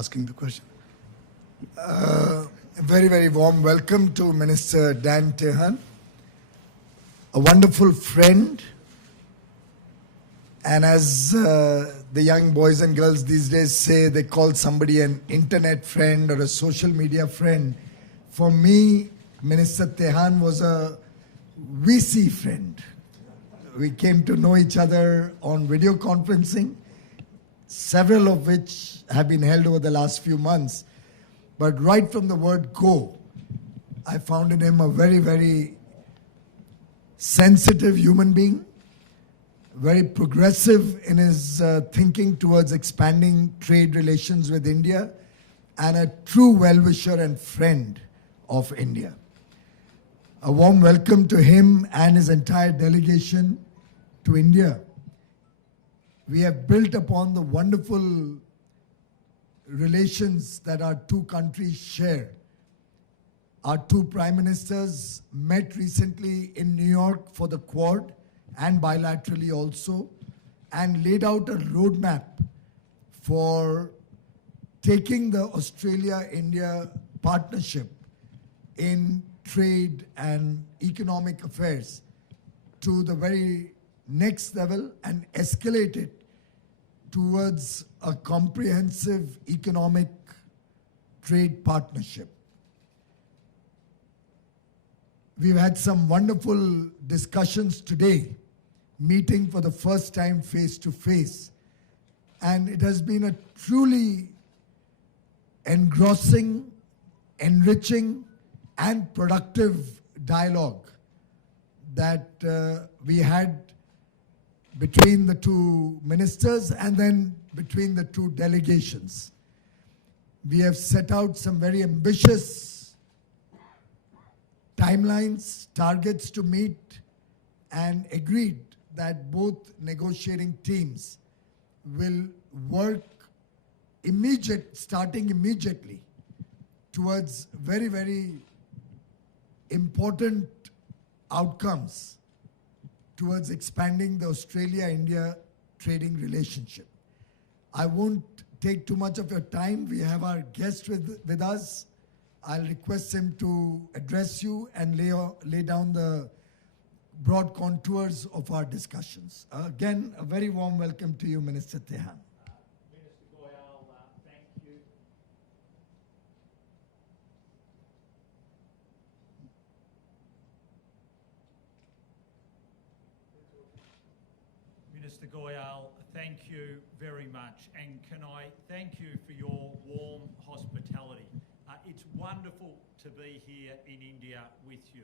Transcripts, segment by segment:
asking the question. A very, very warm welcome to Minister Dan Tehan, a wonderful friend. And as the young boys and girls these days say, they call somebody an internet friend or a social media friend. For me, Minister Tehan was a VC friend. We came to know each other on video conferencing, several of which have been held over the last few months. But right from the word go, I found in him a very, very sensitive human being, very progressive in his thinking towards expanding trade relations with India, and a true well-wisher and friend of India. A warm welcome to him and his entire delegation to India. We have built upon the wonderful relations that our two countries share. Our two prime ministers met recently in New York for the Quad and bilaterally also, and laid out a roadmap for taking the Australia-India partnership in trade and economic affairs to the very next level and escalate it towards a comprehensive economic trade partnership. We've had some wonderful discussions today, meeting for the first time face to face. And it has been a truly engrossing, enriching, and productive dialogue that we had between the two ministers and then between the two delegations. We have set out some very ambitious timelines, targets to meet, and agreed that both negotiating teams will work starting immediately towards very, very important outcomes towards expanding the Australia-India trading relationship. I won't take too much of your time. We have our guest with us. I'll request him to address you and lay down the broad contours of our discussions. Again, a very warm welcome to you, Minister Tehan. Minister Goyal, thank you. Minister Goyal, thank you very much. And can I thank you for your warm hospitality. It's wonderful to be here in India with you.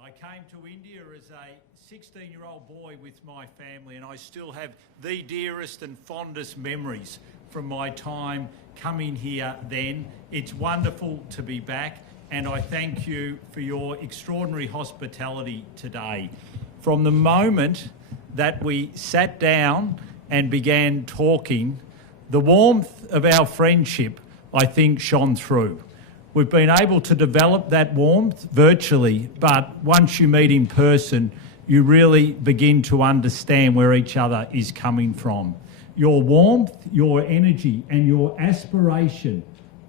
I came to India as a 16-year-old boy with my family, and I still have the dearest and fondest memories from my time coming here then. It's wonderful to be back, and I thank you for your extraordinary hospitality today. From the moment that we sat down and began talking, the warmth of our friendship, I think, shone through. We've been able to develop that warmth virtually, but once you meet in person, you really begin to understand where each other is coming from. Your warmth, your energy, and your aspiration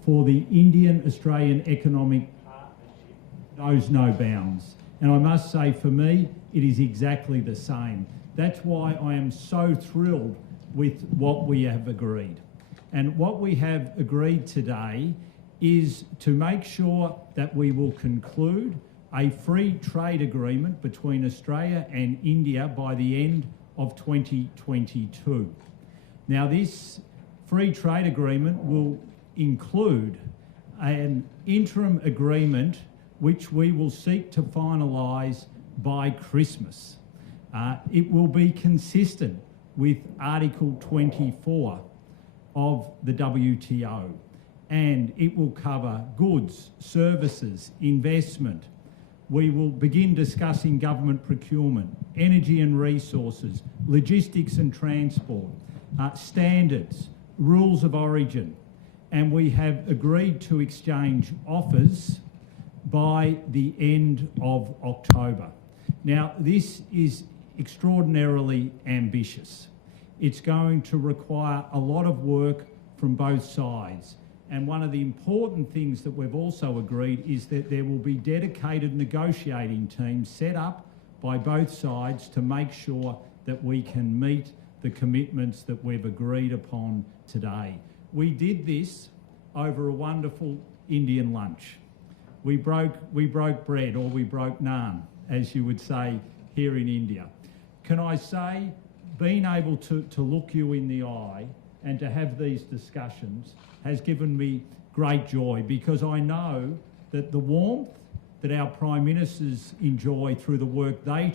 for the Indian-Australian economic partnership knows no bounds. And I must say, for me, it is exactly the same. That's why I am so thrilled with what we have agreed. And what we have agreed today is to make sure that we will conclude a free trade agreement between Australia and India by the end of 2022. Now, this free trade agreement will include an interim agreement which we will seek to finalise by Christmas. It will be consistent with Article 24 of the WTO. And it will cover goods, services, investment. We will begin discussing government procurement, energy and resources, logistics and transport, standards, rules of origin. And we have agreed to exchange offers by the end of October. Now, this is extraordinarily ambitious. It's going to require a lot of work from both sides. And one of the important things that we've also agreed is that there will be dedicated negotiating teams set up by both sides to make sure that we can meet the commitments that we've agreed upon today. We did this over a wonderful Indian lunch. We broke bread, or we broke naan, as you would say here in India. Can I say, being able to look you in the eye and to have these discussions has given me great joy, because I know that the warmth that our Prime Ministers enjoy through the work they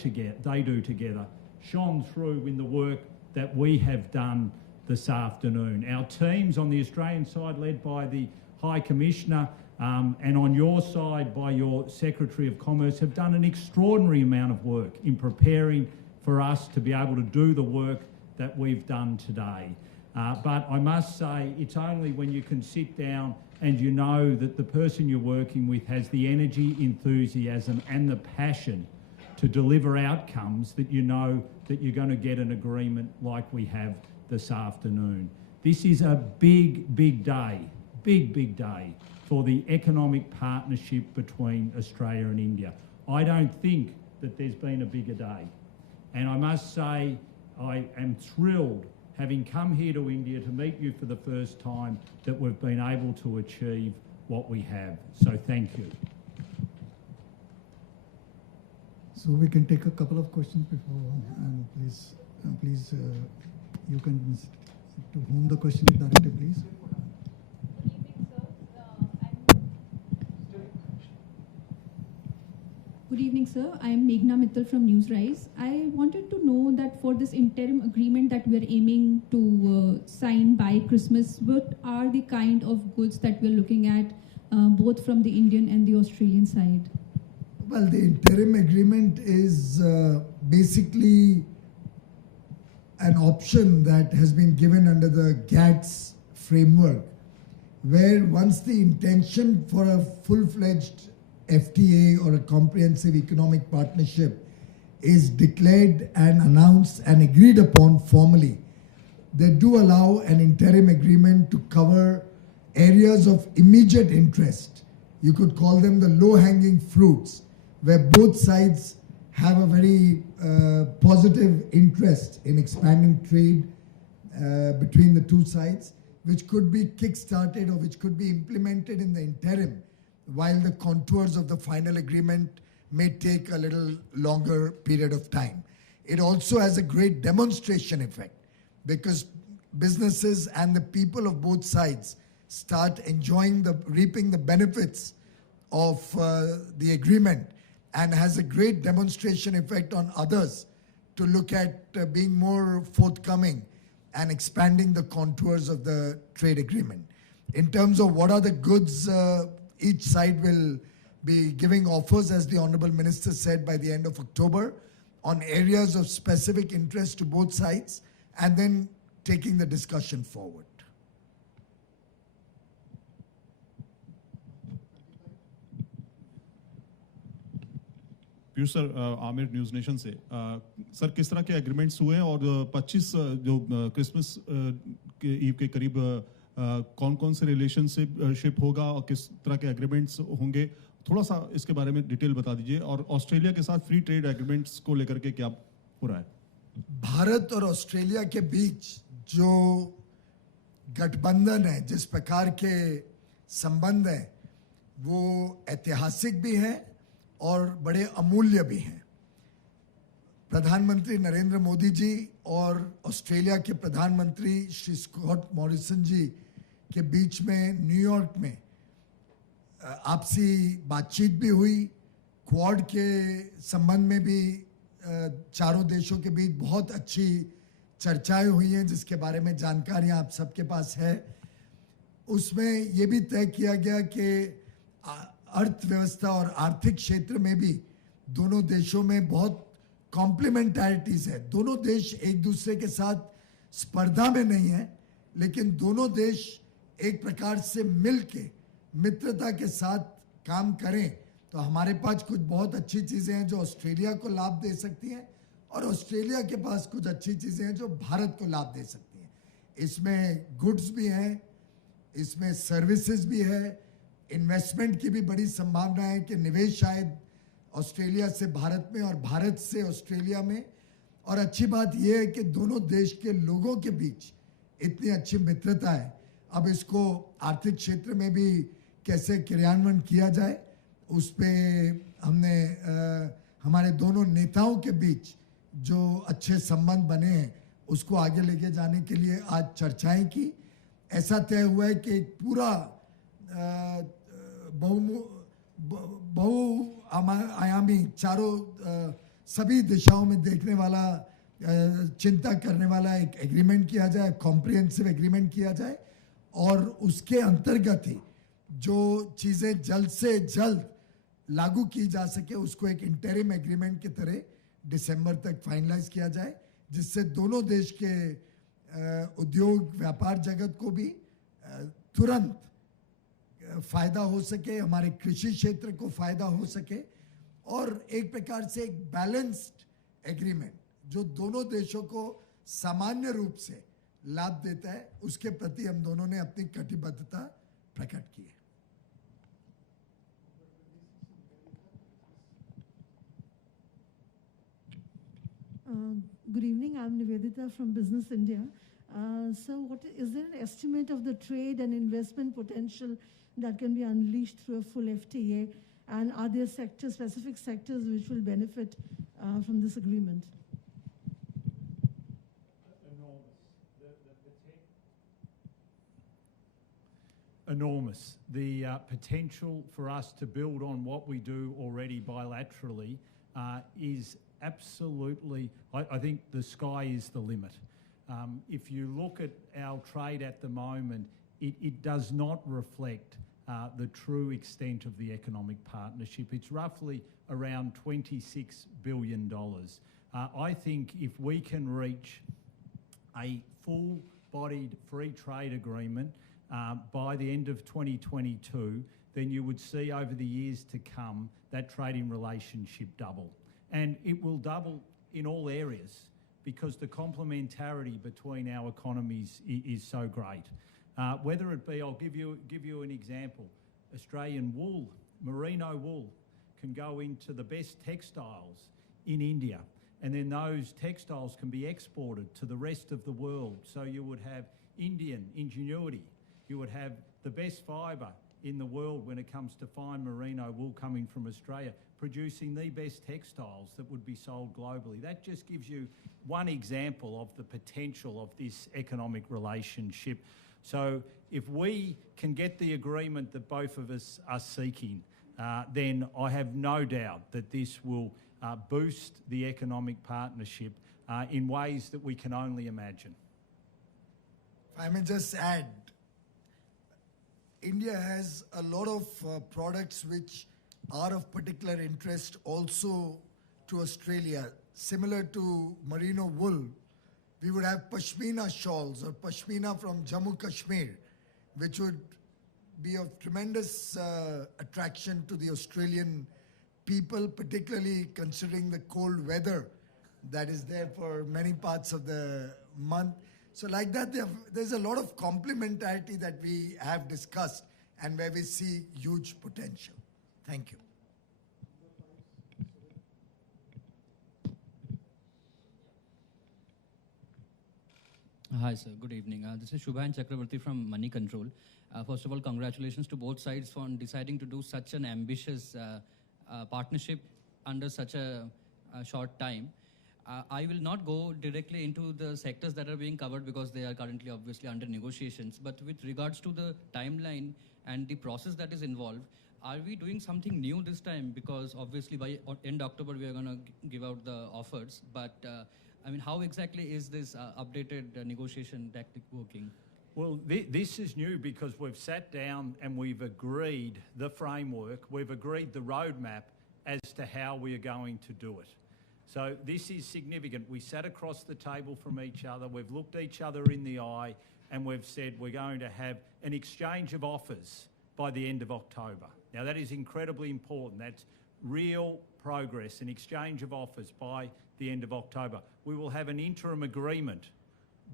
do together shone through in the work that we have done this afternoon. Our teams on the Australian side, led by the High Commissioner, and on your side by your Secretary of Commerce, have done an extraordinary amount of work in preparing for us to be able to do the work that we've done today. But I must say, it's only when you can sit down and you know that the person you're working with has the energy, enthusiasm and the passion to deliver outcomes that you know that you're going to get an agreement like we have this afternoon. This is a big day for the economic partnership between Australia and India. I don't think that there's been a bigger day. And I must say, I am thrilled, having come here to India to meet you for the first time, that we've been able to achieve what we have. So thank you. So we can take a couple of questions before, and please, you can, to whom the question is directed, please. Good evening, sir. I am Meghna Mittal from Newsrise. I wanted to know that for this interim agreement that we are aiming to sign by Christmas, what are the kind of goods that we are looking at, both from the Indian and the Australian side? Well, the interim agreement is basically an option that has been given under the GATS framework, where once the intention for a full-fledged FTA or a comprehensive economic partnership is declared and announced and agreed upon formally, they do allow an interim agreement to cover areas of immediate interest. You could call them the low-hanging fruits, where both sides have a very positive interest in expanding trade between the two sides, which could be kick-started or which could be implemented in the interim, while the contours of the final agreement may take a little longer period of time. It also has a great demonstration effect, because businesses and the people of both sides start reaping the benefits of the agreement, and has a great demonstration effect on others to look at being more forthcoming and expanding the contours of the trade agreement. In terms of what are the goods, each side will be giving offers, as the Honourable Minister said, by the end of October, on areas of specific interest to both sides, and then taking the discussion forward. Piyush sir, Aamir news nation से। Sir, किस तरह के agreements हुए और 25 जो Christmas के ewe के करीब कौन-कौन से रिलेशनशिप होगा और किस तरह के एग्रीमेंट्स होंगे, थोड़ा सा इसके बारे में डिटेल बता दीजिए। और ऑस्ट्रेलिया के साथ फ्री ट्रेड एग्रीमेंट्स को लेकर के क्या हो रहा है? भारत और ऑस्ट्रेलिया के बीच जो गठबंधन है, जिस प्रकार के संबंध हैं, वो ऐतिहासिक भी हैं और बड़े अमूल्य भी हैं। प्रधानमंत्री नरेंद्र मोदी जी और ऑस्ट्रेलिया के प्रधानमंत्री श्री स्कॉट मॉरिसन जी के बीच में न्यूयॉर्क में आपसी बातचीत भी हुई। क्वाड के संबंध में भी चारों देशों के बीच बहुत अच्छी चर्चाएं हुई हैं, जिसके बारे में जानकारियां आप सबके पास है। उसमें ये भी तय किया गया कि अर्थव्यवस्था और आर्थिक क्षेत्र में भी दोनों देशों में बहुत कॉम्प्लीमेंटैरिटीज है। दोनों देश एक दूसरे के साथ स्पर्धा में नहीं है, लेकिन दोनों देश एक प्रकार से मिलके मित्रता के साथ काम करें तो हमारे पास कुछ बहुत अच्छी चीज़ें हैं जो ऑस्ट्रेलिया को लाभ दे सकती हैं, और ऑस्ट्रेलिया के पास कुछ अच्छी चीज़ें हैं जो भारत को लाभ दे सकती हैं। इसमें गुड्स भी हैं, इसमें सर्विसेज भी है, इन्वेस्टमेंट की भी बड़ी संभावना है कि निवेश शायद ऑस्ट्रेलिया से भारत में और भारत से ऑस्ट्रेलिया में। और अच्छी बात यह है कि दोनों देश के लोगों के बीच इतनी अच्छी मित्रता है। अब इसको आर्थिक क्षेत्र में भी कैसे क्रियान्वयन किया जाए, उस पे हमने हमारे दोनों नेताओं के बीच जो अच्छे संबंध बने हैं उसको आगे लेके जाने के लिए आज चर्चाएं की। ऐसा तय हुआ है कि एक पूरा बहुआयामी चारों सभी दिशाओं में देखने वाला चिंता करने वाला एक एग्रीमेंट किया जाए, कॉम्प्रिहेंसिव एग्रीमेंट किया जाए और उसके अंतर्गत ही जो चीज़ें जल्द से जल्द लागू की जा सके उसको एक इंटरिम एग्रीमेंट की तरह दिसंबर तक फाइनलाइज किया जाए, जिससे दोनों देश के उद्योग व्यापार जगत को भी तुरंत फायदा हो सके, हमारे कृषि क्षेत्र को फायदा हो सके और एक प्रकार से एक बैलेंस्ड एग्रीमेंट जो दोनों देशों को सामान्य रूप से लाभ देता है, उसके प्रति हम दोनों ने अपनी कटिबद्धता प्रकट की है। Good evening. I'm Nivedita from Business India. So, is there an estimate of the trade and investment potential that can be unleashed through a full FTA? And are there specific sectors which will benefit from this agreement? Enormous. The potential for us to build on what we do already bilaterally is absolutely, I think the sky is the limit. If you look at our trade at the moment, it does not reflect the true extent of the economic partnership. It's roughly around $26 billion. I think if we can reach a full-bodied free trade agreement by the end of 2022, then you would see over the years to come that trading relationship double. And it will double in all areas because the complementarity between our economies is so great. Whether it be, I'll give you an example, Australian wool, merino wool can go into the best textiles in India, and then those textiles can be exported to the rest of the world. So you would have Indian ingenuity, you would have the best fibre in the world when it comes to fine merino wool coming from Australia, producing the best textiles that would be sold globally. That just gives you one example of the potential of this economic relationship. So if we can get the agreement that both of us are seeking, then I have no doubt that this will boost the economic partnership in ways that we can only imagine. If I may just add, India has a lot of products which are of particular interest also to Australia. Similar to merino wool, we would have pashmina shawls or pashmina from Jammu Kashmir, which would be of tremendous attraction to the Australian people, particularly considering the cold weather that is there for many parts of the month. So like that, there's a lot of complementarity that we have discussed and where we see huge potential. Thank you. Hi, sir. Good evening. This is Shubhan Chakravarti from Money Control. First of all, congratulations to both sides for deciding to do such an ambitious partnership under such a short time. I will not go directly into the sectors that are being covered because they are currently obviously under negotiations. But with regards to the timeline and the process that is involved, are we doing something new this time? Because obviously by end October, we are going to give out the offers. But I mean, how exactly is this updated negotiation tactic working? Well, this is new because we've sat down and we've agreed the framework, we've agreed the roadmap as to how we are going to do it. So this is significant. We sat across the table from each other, we've looked each other in the eye, and we've said we're going to have an exchange of offers by the end of October. Now that is incredibly important. That's real progress, an exchange of offers by the end of October. We will have an interim agreement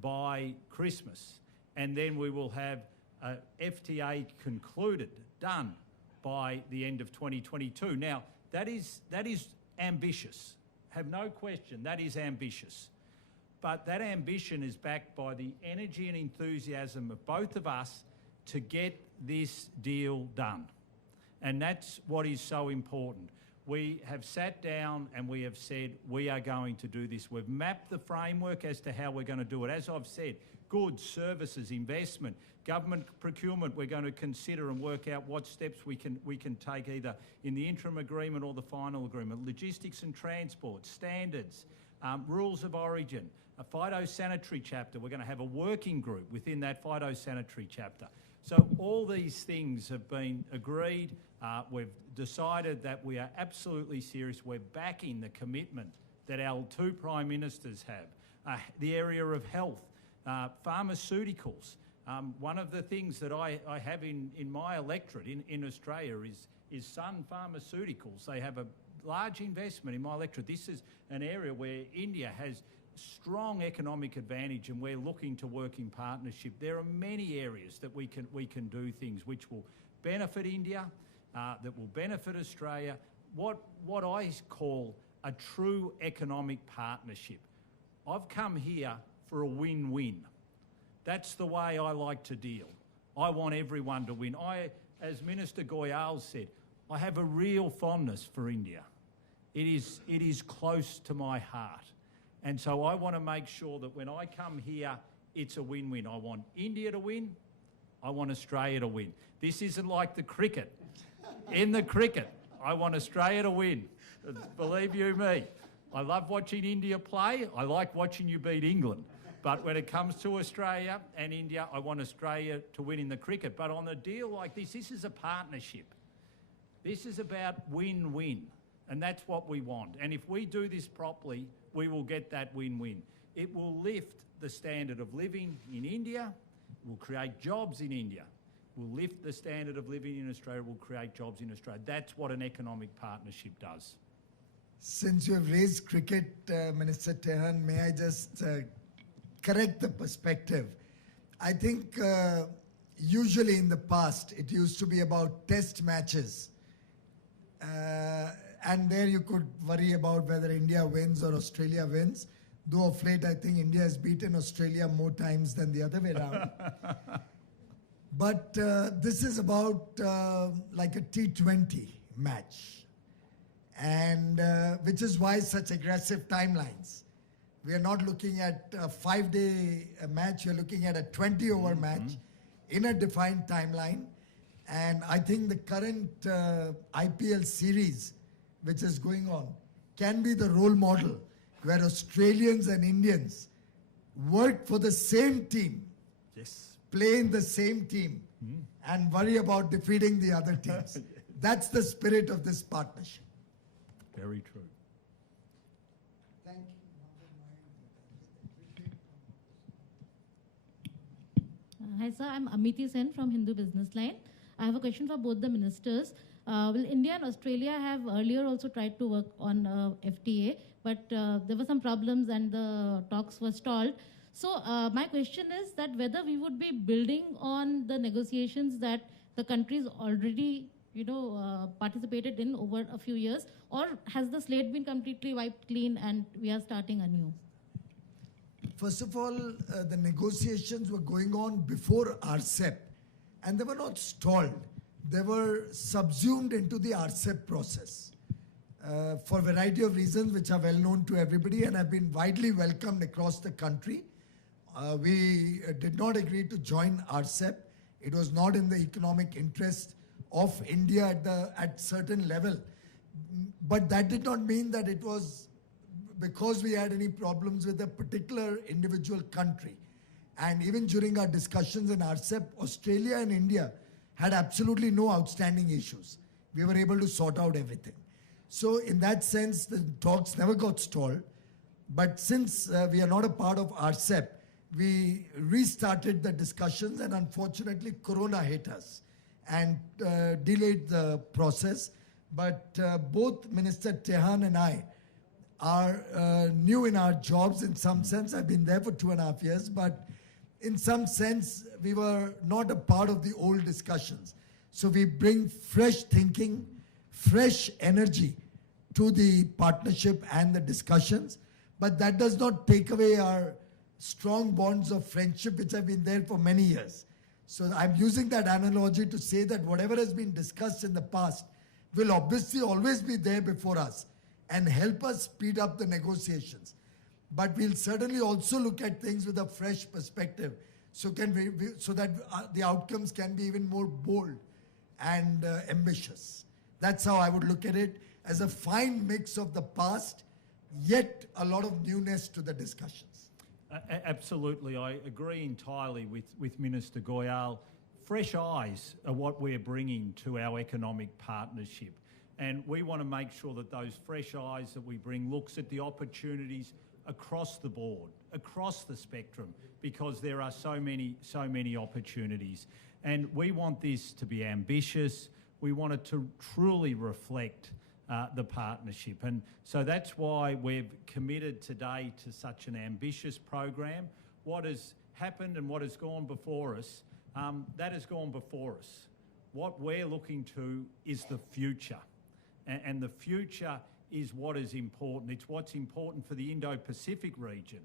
by Christmas, and then we will have a FTA concluded, done by the end of 2022. Now, that is ambitious. Have no question, that is ambitious. But that ambition is backed by the energy and enthusiasm of both of us to get this deal done. And that's what is so important. We have sat down and we have said, we are going to do this. We've mapped the framework as to how we're going to do it. As I've said, goods, services, investment, government procurement, we're going to consider and work out what steps we can take either in the interim agreement or the final agreement. Logistics and transport, standards, rules of origin, a phytosanitary chapter. We're going to have a working group within that phytosanitary chapter. So all these things have been agreed. We've decided that we are absolutely serious. We're backing the commitment that our two Prime Ministers have. The area of health, pharmaceuticals. One of the things that I have in my electorate in Australia is Sun Pharmaceuticals. They have a large investment in my electorate. This is an area where India has strong economic advantage and we're looking to work in partnership. There are many areas that we can do things which will benefit India, that will benefit Australia, what I call a true economic partnership. I've come here for a win-win. That's the way I like to deal. I want everyone to win. As Minister Goyal said, I have a real fondness for India. It is close to my heart. And so I want to make sure that when I come here, it's a win-win. I want India to win. I want Australia to win. This isn't like the cricket. In the cricket, I want Australia to win. Believe you me. I love watching India play. I like watching you beat England. But when it comes to Australia and India, I want Australia to win in the cricket. But on a deal like this is a partnership. This is about win-win. And that's what we want. And if we do this properly, we will get that win-win. It will lift the standard of living in India, it will create jobs in India, it will lift the standard of living in Australia, it will create jobs in Australia. That's what an economic partnership does. Since you have raised cricket, Minister Tehan, may I just correct the perspective? I think usually in the past, it used to be about test matches. And there you could worry about whether India wins or Australia wins. Though of late, I think India has beaten Australia more times than the other way around. But this is about like a T20 match. And which is why such aggressive timelines. We are not looking at a 5-day match, you're looking at a 20-over match in a defined timeline. And I think the current IPL series, which is going on, can be the role model where Australians and Indians work for the same team, play in the same team, and worry about defeating the other teams. That's the spirit of this partnership. Very true. Thank you. Hi sir, I'm Amiti Sen from Hindu Business Line. I have a question for both the ministers. Will India and Australia have earlier also tried to work on FTA, but there were some problems and the talks were stalled. So my question is that whether we would be building on the negotiations that the countries already participated in over a few years, or has the slate been completely wiped clean and we are starting anew? First of all, the negotiations were going on before RCEP, and they were not stalled. They were subsumed into the RCEP process for a variety of reasons which are well known to everybody and have been widely welcomed across the country. We did not agree to join RCEP. It was not in the economic interest of India at certain level. But that did not mean that it was because we had any problems with a particular individual country. And even during our discussions in RCEP, Australia and India had absolutely no outstanding issues. We were able to sort out everything. So in that sense, the talks never got stalled. But since we are not a part of RCEP, we restarted the discussions, and unfortunately Corona hit us and delayed the process. But both Minister Tehan and I are new in our jobs in some sense. I've been there for 2.5 years, but in some sense, we were not a part of the old discussions. So we bring fresh thinking, fresh energy to the partnership and the discussions. But that does not take away our strong bonds of friendship, which have been there for many years. So I'm using that analogy to say that whatever has been discussed in the past will obviously always be there before us and help us speed up the negotiations. But we'll certainly also look at things with a fresh perspective, so that the outcomes can be even more bold and ambitious. That's how I would look at it, as a fine mix of the past, yet a lot of newness to the discussions. Absolutely, I agree entirely with Minister Goyal. Fresh eyes are what we're bringing to our economic partnership. And we want to make sure that those fresh eyes that we bring looks at the opportunities across the board, across the spectrum, because there are so many opportunities. And we want this to be ambitious. We want it to truly reflect the partnership. And so that's why we've committed today to such an ambitious program. What has happened and what has gone before us, that has gone before us. What we're looking to is the future. And the future is what is important. It's what's important for the Indo-Pacific region,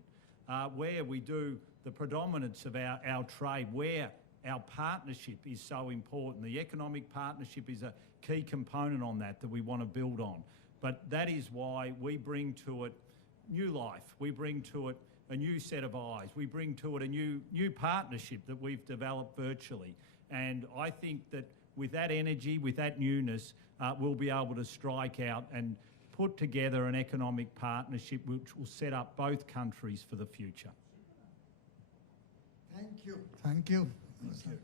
where we do the predominance of our trade, where our partnership is so important. The economic partnership is a key component on that we want to build on. But that is why we bring to it new life. We bring to it a new set of eyes. We bring to it a new partnership that we've developed virtually. And I think that with that energy, with that newness, we'll be able to strike out and put together an economic partnership which will set up both countries for the future. Thank you. Thank you. Thank you.